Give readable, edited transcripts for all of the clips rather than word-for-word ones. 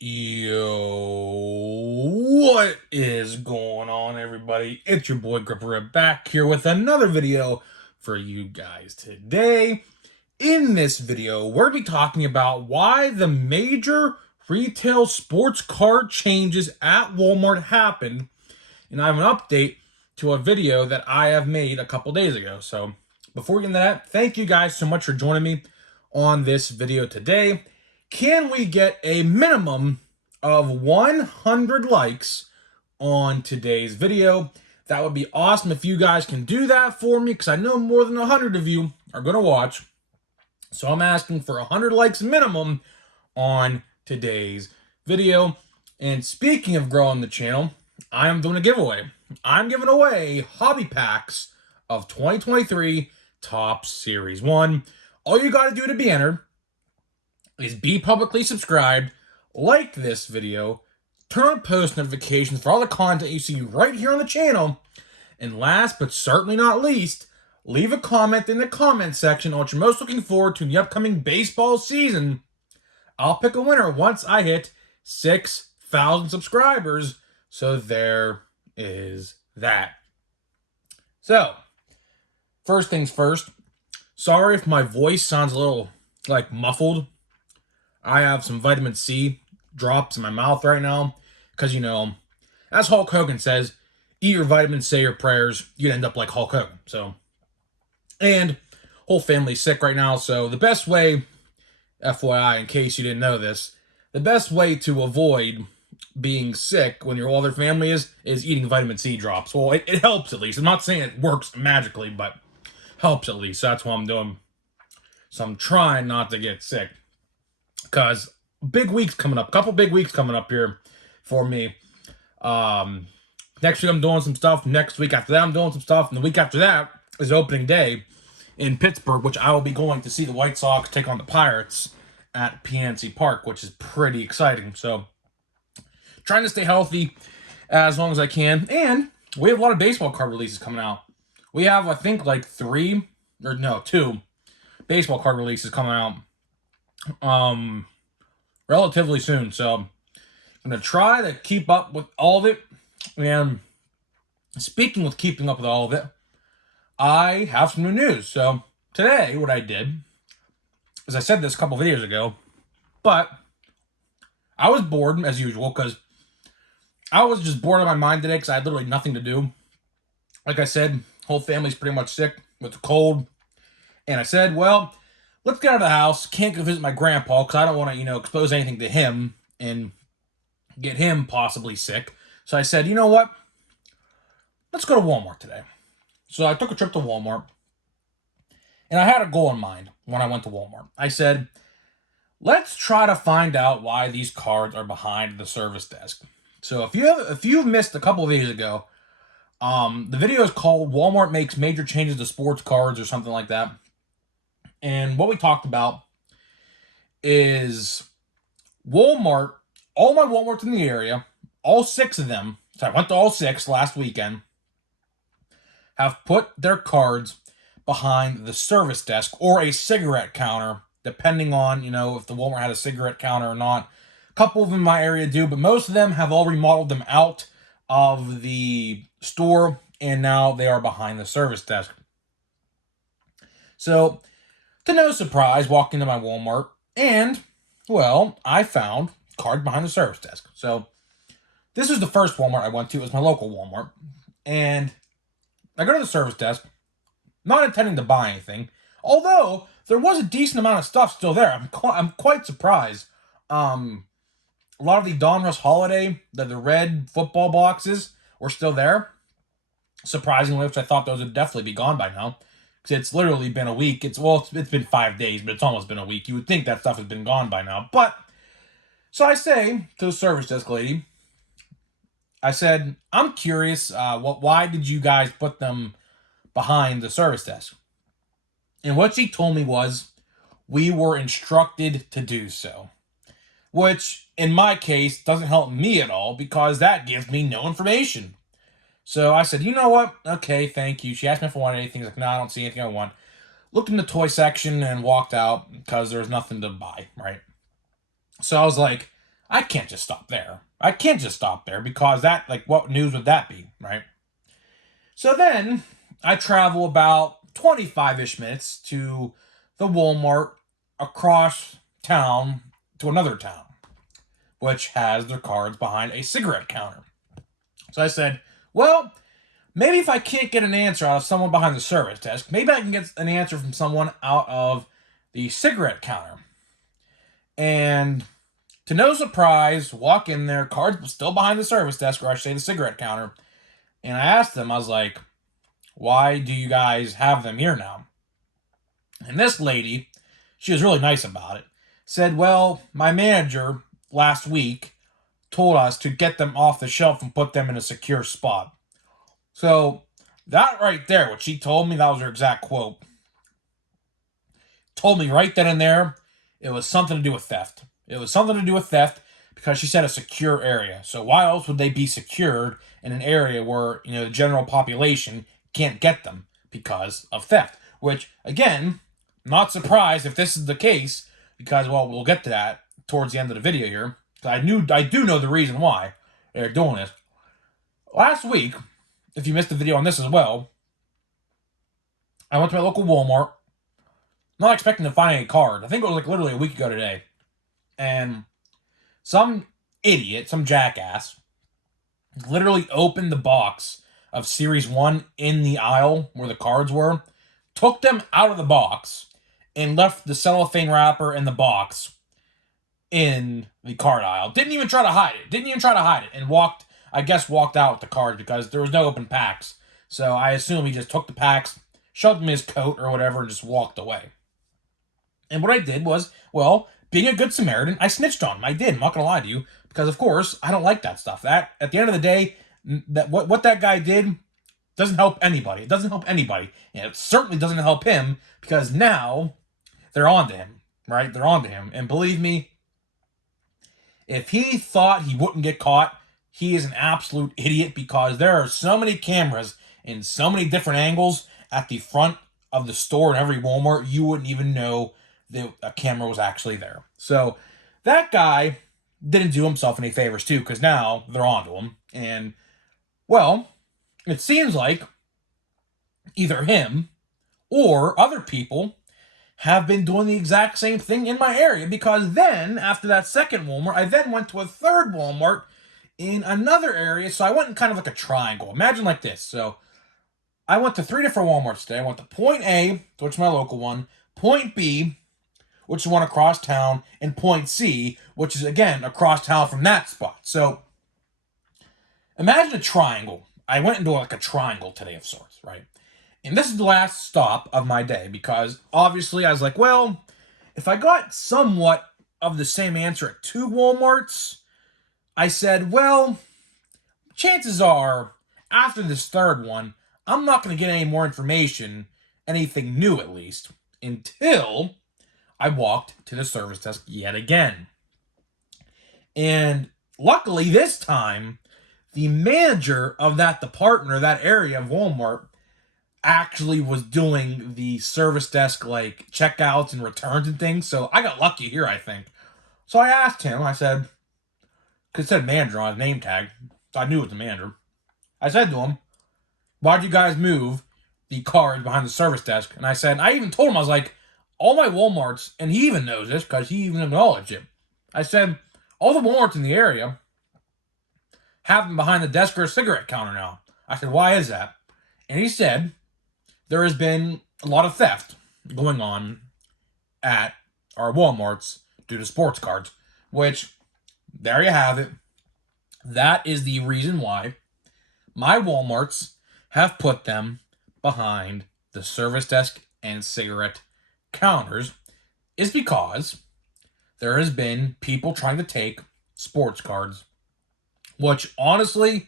Yo, what is going on, everybody? It's your boy Gripper back here with another video for you guys today. In this video, we're going to be talking about why the major retail sports card changes at Walmart happened, and I have an update to a video that I have made a couple days ago. So before we get into that, thank you guys so much for joining me on this video today. Can we get a minimum of 100 likes on today's video? That would be awesome if you guys can do that for me, because I know more than 100 of you are going to watch. So I'm asking for 100 likes minimum on today's video. And speaking of growing the channel, I am doing a giveaway. I'm giving away hobby packs of 2023 Topps Series 1. All you got to do to be entered is be publicly subscribed, like this video, turn on post notifications for all the content you see right here on the channel, and last but certainly not least, leave a comment in the comment section on what you're most looking forward to in the upcoming baseball season. I'll pick a winner once I hit 6,000 subscribers, so there is that. So, first things first, sorry if my voice sounds a little, muffled. I have some vitamin C drops in my mouth right now because, as Hulk Hogan says, eat your vitamins, say your prayers, you'd end up like Hulk Hogan. So, and whole family's sick right now, so the best way, FYI, in case you didn't know this, the best way to avoid being sick when your older family is eating vitamin C drops. Well, it helps at least. I'm not saying it works magically, but helps at least. So that's what I'm doing. So I'm trying not to get sick, because big weeks coming up, couple big weeks coming up here for me. Next week I'm doing some stuff. Next week after that I'm doing some stuff. And the week after that is opening day in Pittsburgh, which I will be going to see the White Sox take on the Pirates at PNC Park, which is pretty exciting. So trying to stay healthy as long as I can. And we have a lot of baseball card releases coming out. We have, I think, two baseball card releases coming out relatively soon. So I'm going to try to keep up with all of it. And speaking with keeping up with all of it, I have some new news. So today, what I did is, I said this a couple videos ago, but I was bored as usual because I was just bored out of my mind today because I had literally nothing to do. Like I said, whole family's pretty much sick with the cold. And I said, well, let's get out of the house. Can't go visit my grandpa because I don't want to, expose anything to him and get him possibly sick. So I said, you know what? Let's go to Walmart today. So I took a trip to Walmart, and I had a goal in mind when I went to Walmart. I said, let's try to find out why these cards are behind the service desk. So if you've missed a couple of videos ago, the video is called Walmart Makes Major Changes to Sports Cards or something like that. And what we talked about is Walmart, all my Walmarts in the area, all 6 of them, so I went to all 6 last weekend, have put their cards behind the service desk or a cigarette counter, depending on, if the Walmart had a cigarette counter or not. A couple of them in my area do, but most of them have all remodeled them out of the store, and now they are behind the service desk. So, to no surprise, walked into my Walmart, and, well, I found cards behind the service desk. So, this was the first Walmart I went to. It was my local Walmart. And I go to the service desk, not intending to buy anything, although there was a decent amount of stuff still there. I'm quite surprised. A lot of the Donruss Holiday, the red football boxes, were still there, surprisingly, which I thought those would definitely be gone by now. It's literally been a week. It's been 5 days, but it's almost been a week. You would think that stuff has been gone by now. But, so I say to the service desk lady, I said, I'm curious, why did you guys put them behind the service desk? And what she told me was, we were instructed to do so. Which, in my case, doesn't help me at all, because that gives me no information. So I said, you know what? Okay, thank you. She asked me if I wanted anything. I was like, no, I don't see anything I want. Looked in the toy section and walked out because there was nothing to buy, right? So I was like, I can't just stop there. I can't just stop there because that, like, what news would that be, right? So then I travel about 25-ish minutes to the Walmart across town to another town, which has their cards behind a cigarette counter. So I said, well, maybe if I can't get an answer out of someone behind the service desk, maybe I can get an answer from someone out of the cigarette counter. And to no surprise, walk in there, cards still behind the service desk, or I should say the cigarette counter. And I asked them, I was like, why do you guys have them here now? And this lady, she was really nice about it, said, well, my manager last week told us to get them off the shelf and put them in a secure spot. So that right there, what she told me, that was her exact quote. Told me right then and there, it was something to do with theft. It was something to do with theft because she said a secure area. So why else would they be secured in an area where, the general population can't get them because of theft? Which, again, not surprised if this is the case because, well, we'll get to that towards the end of the video here. I do know the reason why they're doing this. Last week, if you missed the video on this as well, I went to my local Walmart, not expecting to find any card. I think it was like literally a week ago today. And some idiot, some jackass, literally opened the box of Series 1 in the aisle where the cards were, took them out of the box, and left the cellophane wrapper in the box in the card aisle. Didn't even try to hide it. And walked out with the cards because there was no open packs. So I assume he just took the packs, shoved them in his coat or whatever, and just walked away. And what I did was, well, being a good Samaritan, I snitched on him. I did. I'm not going to lie to you. Because, of course, I don't like that stuff. That, at the end of the day, what that guy did doesn't help anybody. It doesn't help anybody. And it certainly doesn't help him because now they're on to him, right? They're on to him. And believe me, if he thought he wouldn't get caught, he is an absolute idiot because there are so many cameras in so many different angles at the front of the store in every Walmart, you wouldn't even know that a camera was actually there. So that guy didn't do himself any favors too because now they're on to him. And, well, it seems like either him or other people have been doing the exact same thing in my area because then, after that second Walmart, I then went to a third Walmart in another area. So I went in kind of like a triangle. Imagine like this. So I went to 3 different Walmarts today. I went to Point A, which is my local one, Point B, which is one across town, and Point C, which is, again, across town from that spot. So imagine a triangle. I went into like a triangle today of sorts, right? And this is the last stop of my day because obviously I was like, well, if I got somewhat of the same answer at 2 Walmarts, I said, well, chances are after this third one, I'm not going to get any more information, anything new at least, until I walked to the service desk yet again. And luckily this time, the manager of that department or that area of Walmart actually was doing the service desk like checkouts and returns and things. So I got lucky here, I think. So I asked him, I said, because it said manager on his name tag, so I knew it was the manager. I said to him, why'd you guys move the card behind the service desk? And I even told him, I was like, all my Walmarts, and he even knows this because he even acknowledged it. I said, all the Walmarts in the area have them behind the desk or a cigarette counter now. I said, why is that? And he said, there has been a lot of theft going on at our Walmarts due to sports cards, which, there you have it. That is the reason why my Walmarts have put them behind the service desk and cigarette counters, is because there has been people trying to take sports cards, which honestly,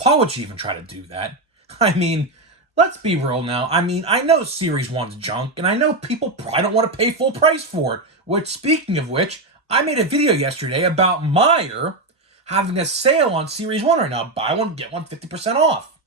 why would you even try to do that? I mean, let's be real now. I mean, I know Series 1's junk, and I know people probably don't want to pay full price for it, which, speaking of which, I made a video yesterday about Meijer having a sale on Series 1 right now. Buy one, get one 50% off.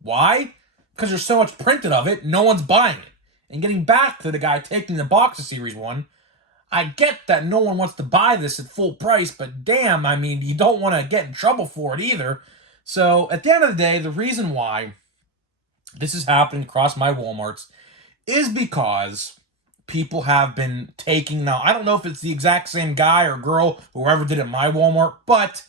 Why? Because there's so much printed of it, no one's buying it. And getting back to the guy taking the box of Series 1, I get that no one wants to buy this at full price, but damn, I mean, you don't want to get in trouble for it either. So at the end of the day, the reason why this is happening across my Walmarts is because people have been taking, now I don't know if it's the exact same guy or girl, whoever did it at my Walmart, but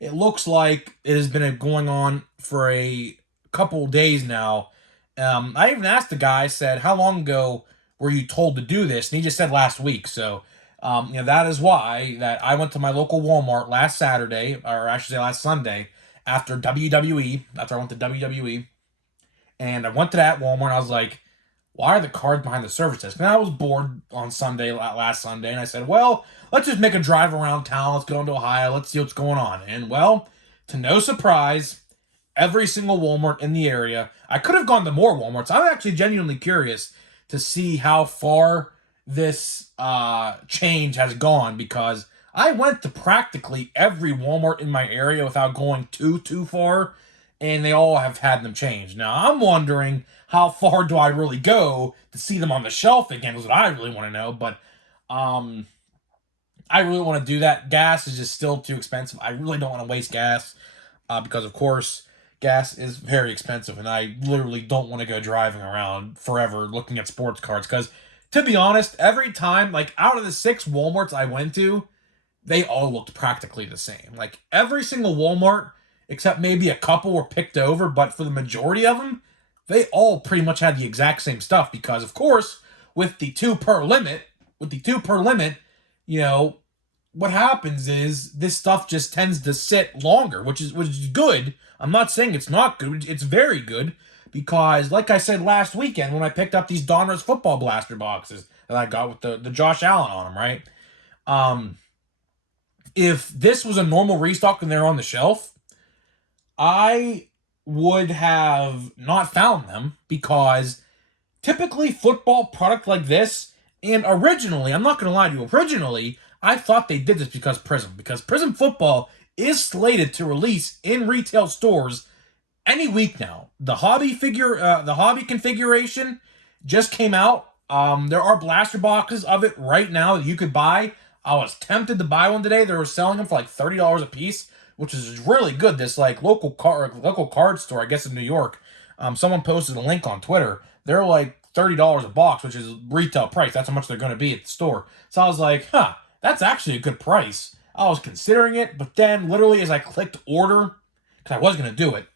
it looks like it has been going on for a couple days now. I even asked the guy, I said, how long ago were you told to do this? And he just said last week. So, that is why that I went to my local Walmart last Saturday, or I should say last Sunday, after WWE, after I went to WWE. And I went to that Walmart and I was like, why are the cards behind the service desk? And I was bored on Sunday, last Sunday, and I said, well, let's just make a drive around town. Let's go into Ohio. Let's see what's going on. And well, to no surprise, every single Walmart in the area, I could have gone to more Walmarts. I'm actually genuinely curious to see how far this change has gone, because I went to practically every Walmart in my area without going too far, and they all have had them changed. Now, I'm wondering, how far do I really go to see them on the shelf again, is what I really want to know. But I really want to do that. Gas is just still too expensive. I really don't want to waste gas because, of course, gas is very expensive, and I literally don't want to go driving around forever looking at sports cards. Because, to be honest, every time, like, out of the 6 Walmarts I went to, they all looked practically the same. Like, every single Walmart, except maybe a couple were picked over, but for the majority of them, they all pretty much had the exact same stuff. Because, of course, with the two per limit, what happens is this stuff just tends to sit longer, which is good. I'm not saying it's not good. It's very good, because, like I said last weekend when I picked up these Donruss football blaster boxes that I got with the Josh Allen on them, right? If this was a normal restock and they're on the shelf, I would have not found them, because typically football product like this, and originally, I'm not going to lie to you, originally, I thought they did this because Prizm Football is slated to release in retail stores any week now. The hobby configuration just came out. There are blaster boxes of it right now that you could buy. I was tempted to buy one today. They were selling them for like $30 a piece, which is really good. This like local card store, I guess in New York. Someone posted a link on Twitter. They're like $30 a box, which is retail price. That's how much they're going to be at the store. So I was like, that's actually a good price. I was considering it, but then literally as I clicked order, because I was going to do it,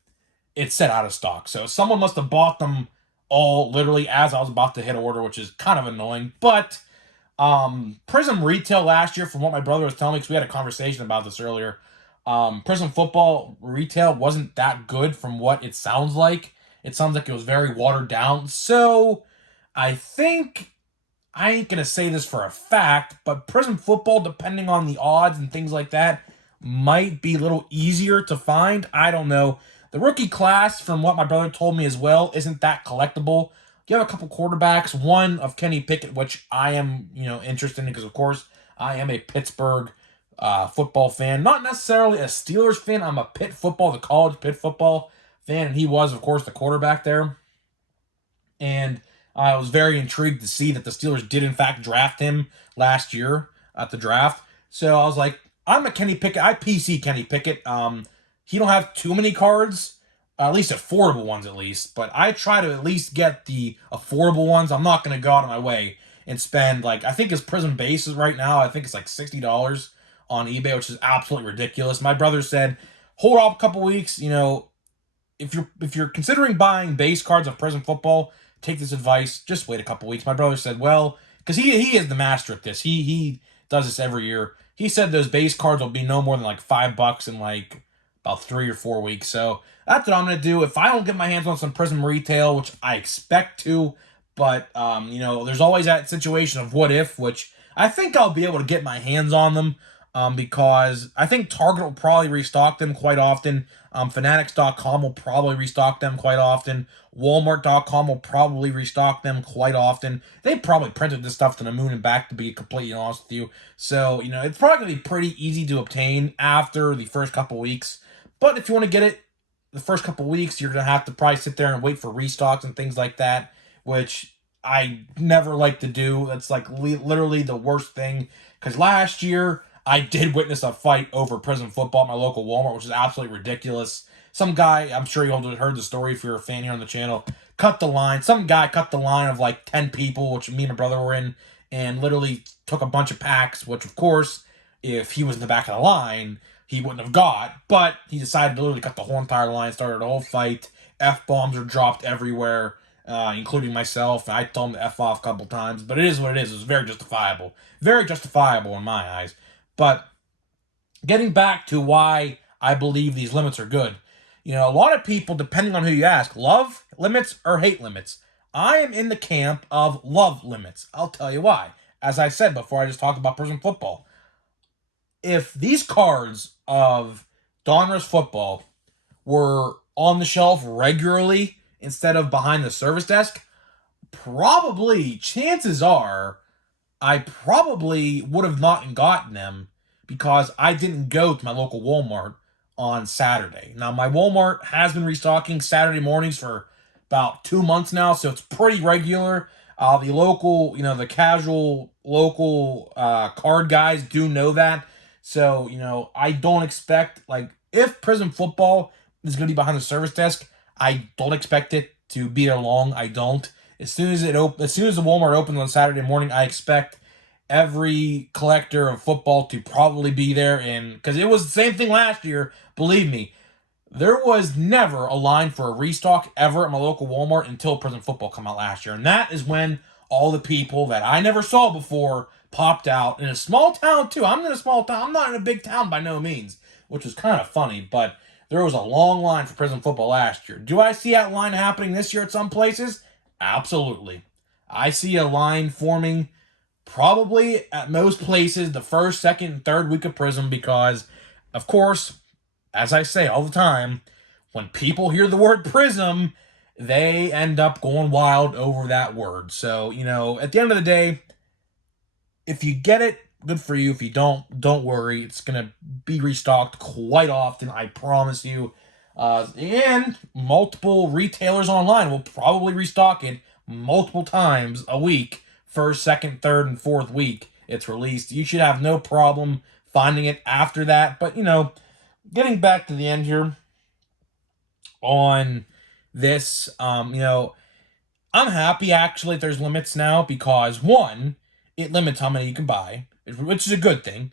it said out of stock. So someone must have bought them all literally as I was about to hit order, which is kind of annoying. But Prizm retail last year, from what my brother was telling me, because we had a conversation about this earlier, Prizm football retail wasn't that good from what it sounds like. It sounds like it was very watered down. So I think, I ain't going to say this for a fact, but Prizm football, depending on the odds and things like that, might be a little easier to find. I don't know. The rookie class, from what my brother told me as well, isn't that collectible. You have a couple quarterbacks, one of Kenny Pickett, which I am, interested in, because, of course, I am a Pittsburgh football fan. Not necessarily a Steelers fan. I'm a the college Pitt football fan, and he was, of course, the quarterback there. And I was very intrigued to see that the Steelers did, in fact, draft him last year at the draft. So I was like, I'm a Kenny Pickett. I PC Kenny Pickett. He don't have too many cards, at least affordable ones at least. But I try to at least get the affordable ones. I'm not going to go out of my way and spend, like, I think his Prizm base is right now, I think it's like $60 on eBay, which is absolutely ridiculous. My brother said, hold off a couple weeks. If you're considering buying base cards of Prizm football, take this advice. Just wait a couple weeks. My brother said, well, because he is the master at this. He does this every year. He said those base cards will be no more than like $5 in like about 3 or 4 weeks. So that's what I'm going to do. If I don't get my hands on some Prizm retail, which I expect to, but, there's always that situation of what if, which I think I'll be able to get my hands on them, because I think Target will probably restock them quite often. Fanatics.com will probably restock them quite often. Walmart.com will probably restock them quite often. They probably printed this stuff to the moon and back, to be completely honest with you. So, it's probably going to be pretty easy to obtain after the first couple weeks. But if you want to get it the first couple weeks, you're going to have to probably sit there and wait for restocks and things like that, which I never like to do. It's like literally the worst thing. Because last year, I did witness a fight over prison football at my local Walmart, which is absolutely ridiculous. Some guy, I'm sure you all heard the story if you're a fan here on the channel, cut the line. Some guy cut the line of like 10 people, which me and my brother were in, and literally took a bunch of packs, which of course, if he was in the back of the line, he wouldn't have got. But he decided to literally cut the whole entire line, started a whole fight. F-bombs are dropped everywhere, including myself. I told him to F off a couple times, but it is what it is. It's very justifiable. Very justifiable in my eyes. But getting back to why I believe these limits are good. You know, a lot of people, depending on who you ask, love limits or hate limits. I am in the camp of love limits. I'll tell you why. As I said before, I just talked about prison football. If these cards of Donruss football were on the shelf regularly instead of behind the service desk, probably, chances are, I probably would have not gotten them because I didn't go to my local Walmart on Saturday. Now, my Walmart has been restocking Saturday mornings for about 2 months now, so it's pretty regular. The local, the casual local card guys do know that. So, I don't expect, if prison football is going to be behind the service desk, I don't expect it to be there long. I don't. As soon as the Walmart opens on Saturday morning, I expect every collector of football to probably be there, and because it was the same thing last year, believe me, there was never a line for a restock ever at my local Walmart until prison football come out last year, and that is when all the people that I never saw before popped out in a small town too. I'm in a small town. I'm not in a big town by no means, which was kind of funny, but there was a long line for prison football last year. Do I see that line happening this year at some places? Absolutely. I see a line forming probably at most places the first, second, and third week of prison because, of course, as I say all the time, when people hear the word prism, they end up going wild over that word. So, at the end of the day, if you get it, good for you. If you don't worry. It's going to be restocked quite often, I promise you. And multiple retailers online will probably restock it multiple times a week. First, second, third, and fourth week it's released. You should have no problem finding it after that. But, getting back to the end here on this, I'm happy actually there's limits now because, one, it limits how many you can buy, which is a good thing.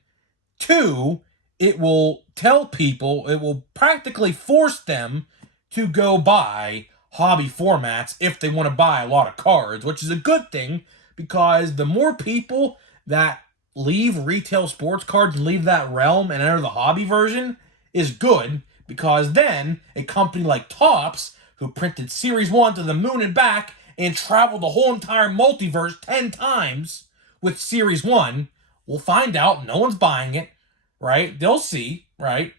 Two, it will tell people, it will practically force them to go buy hobby formats if they want to buy a lot of cards, which is a good thing because the more people that leave retail sports cards and leave that realm and enter the hobby version is good because then a company like Topps, who printed Series 1 to the moon and back and traveled the whole entire multiverse 10 times with Series 1, will find out no one's buying it, right? They'll see, right?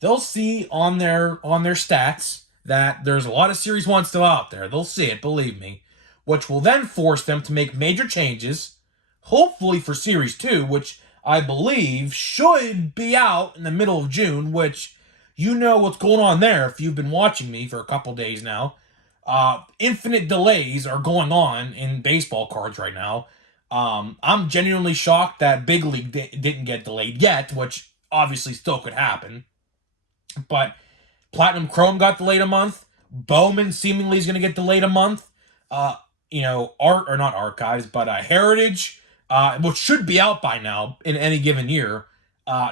They'll see on their stats that there's a lot of Series 1 still out there. They'll see it, believe me, which will then force them to make major changes, hopefully for Series 2, which I believe should be out in the middle of June, which you know what's going on there if you've been watching me for a couple days now. Infinite delays are going on in baseball cards right now. I'm genuinely shocked that Big League didn't get delayed yet, which obviously still could happen. But Platinum Chrome got delayed a month. Bowman seemingly is going to get delayed a month. Not Archives, but Heritage, which should be out by now in any given year.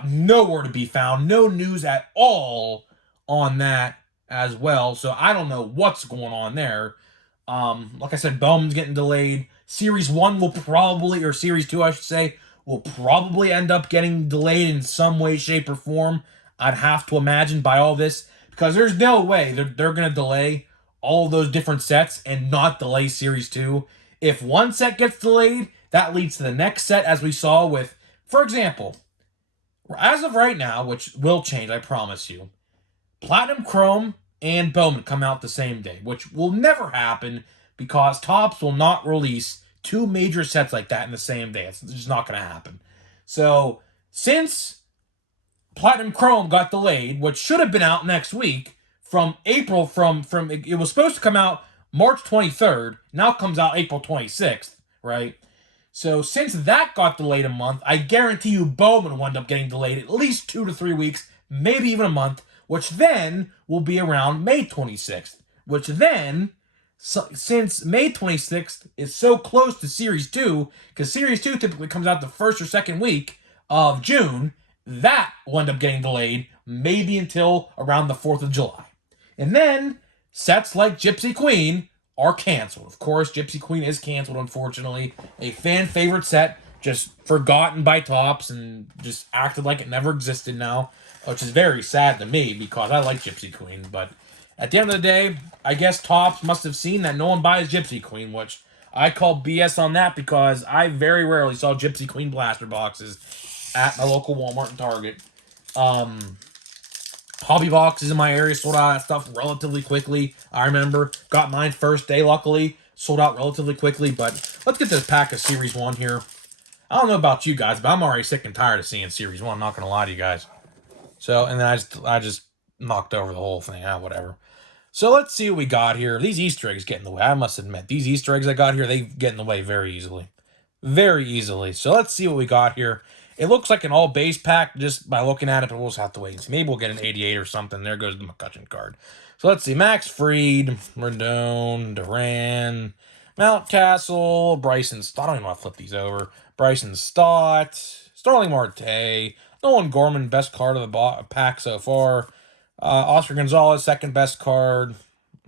Nowhere to be found. No news at all on that as well. So I don't know what's going on there. Like I said, Bowman's getting delayed. Series 1 will probably, or Series 2, I should say, will probably end up getting delayed in some way, shape, or form. I'd have to imagine by all this, because there's no way they're going to delay all those different sets and not delay Series 2. If one set gets delayed, that leads to the next set, as we saw with, for example, as of right now, which will change, I promise you, Platinum Chrome and Bowman come out the same day, which will never happen because Topps will not release two major sets like that in the same day. It's just not going to happen. So, since Platinum Chrome got delayed, which should have been out next week, from April, it was supposed to come out March 23rd, now comes out April 26th, right? So since that got delayed a month, I guarantee you Bowman will end up getting delayed at least 2 to 3 weeks, maybe even a month, which then will be around May 26th, which then, since May 26th is so close to Series 2, because Series 2 typically comes out the first or second week of June, that will end up getting delayed maybe until around the 4th of July. And then sets like Gypsy Queen are canceled. Of course, Gypsy Queen is canceled, unfortunately. A fan favorite set, just forgotten by Topps and just acted like it never existed now, which is very sad to me because I like Gypsy Queen. But at the end of the day, I guess Topps must have seen that no one buys Gypsy Queen, which I call BS on that because I very rarely saw Gypsy Queen blaster boxes at my local Walmart and Target. Hobby boxes in my area sold out of stuff relatively quickly. I remember. Got mine first day, luckily. Sold out relatively quickly. But let's get this pack of Series 1 here. I don't know about you guys, but I'm already sick and tired of seeing Series 1. Not going to lie to you guys. So, and then I just knocked over the whole thing. Whatever. So let's see what we got here. These Easter eggs get in the way. I must admit, these Easter eggs I got here, they get in the way very easily. Very easily. So let's see what we got here. It looks like an all-base pack just by looking at it, but we'll just have to wait and see. Maybe we'll get an 88 or something. There goes the McCutcheon card. So let's see. Max Fried, Rendon, Duran, Mountcastle, Bryson Stott. I don't even want to flip these over. Bryson Stott, Starling Marte, Nolan Gorman, best card of the pack so far. Oscar Gonzalez, second best card.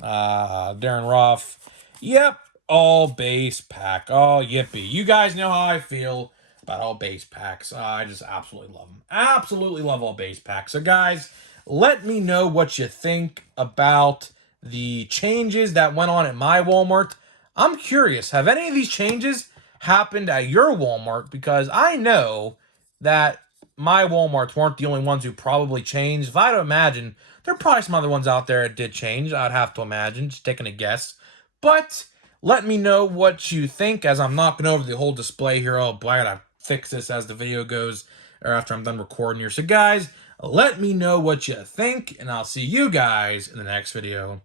Darren Ruff. Yep, all base pack. Oh, yippee. You guys know how I feel about all base packs. I just absolutely love them. Absolutely love all base packs. So, guys, let me know what you think about the changes that went on at my Walmart. I'm curious, have any of these changes happened at your Walmart? Because I know that my Walmarts weren't the only ones who probably changed. If I had to imagine, there are probably some other ones out there that did change. I'd have to imagine, just taking a guess. But let me know what you think as I'm knocking over the whole display here. Oh boy, I gotta fix this as the video goes, or after I'm done recording here. So guys, let me know what you think, and I'll see you guys in the next video.